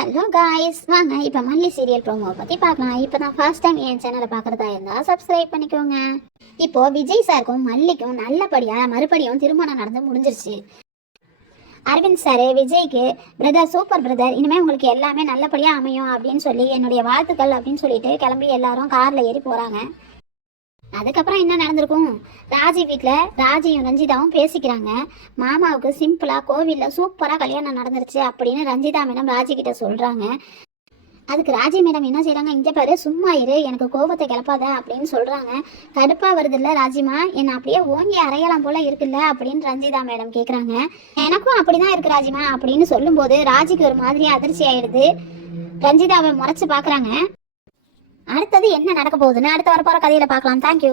Hello guys, வாங்க இப்போ மல்லி சீரியல் ப்ரோமோ பற்றி பார்க்கலாம். இப்போ தான் ஃபர்ஸ்ட் டைம் என் சேனலை பார்க்குறதா இருந்தால் சப்ஸ்கிரைப் பண்ணிக்கோங்க. இப்போ விஜய் சாருக்கும் மல்லிக்கும் நல்லபடியாக மறுபடியும் திருமணம் நடந்து முடிஞ்சிருச்சு. அரவிந்த் சார் விஜய்க்கு பிரதர், சூப்பர் பிரதர், இனிமேல் உங்களுக்கு எல்லாமே நல்லபடியாக அமையும் அப்படின்னு சொல்லி என்னுடைய வாழ்த்துக்கள் அப்படின்னு சொல்லிட்டு கிளம்பி எல்லாரும் காரில் ஏறி போகிறாங்க. அதுக்கப்புறம் என்ன நடந்திருக்கும்? ராஜி வீட்டில் ராஜியும் ரஞ்சிதாவும் பேசிக்கிறாங்க. மாமாவுக்கு சிம்பிளாக கோவிலில் சூப்பராக கல்யாணம் நடந்துருச்சு அப்படின்னு ரஞ்சிதா மேடம் ராஜி கிட்ட சொல்கிறாங்க. அதுக்கு ராஜி மேடம் என்ன செய்கிறாங்க, இங்கே பாரு சும்மா இரு, எனக்கு கோபத்தை கிளப்பாத அப்படின்னு சொல்கிறாங்க. கடுப்பாக வருதில்ல ராஜிமா, என்னை அப்படியே ஓங்கி அறையலாம் போல இருக்குல்ல அப்படின்னு ரஞ்சிதா மேடம் கேட்குறாங்க. எனக்கும் அப்படி தான் இருக்குது ராஜிமா அப்படின்னு சொல்லும்போது ராஜிக்கு ஒரு மாதிரி அதிர்ச்சி ஆயிடுது. ரஞ்சிதாவை முறைச்சி பார்க்குறாங்க. அடுத்தது என்ன நடக்க போகுதுன்னு அடுத்த வரப்போகிற கதையில் பார்க்கலாம். தேங்க்யூ.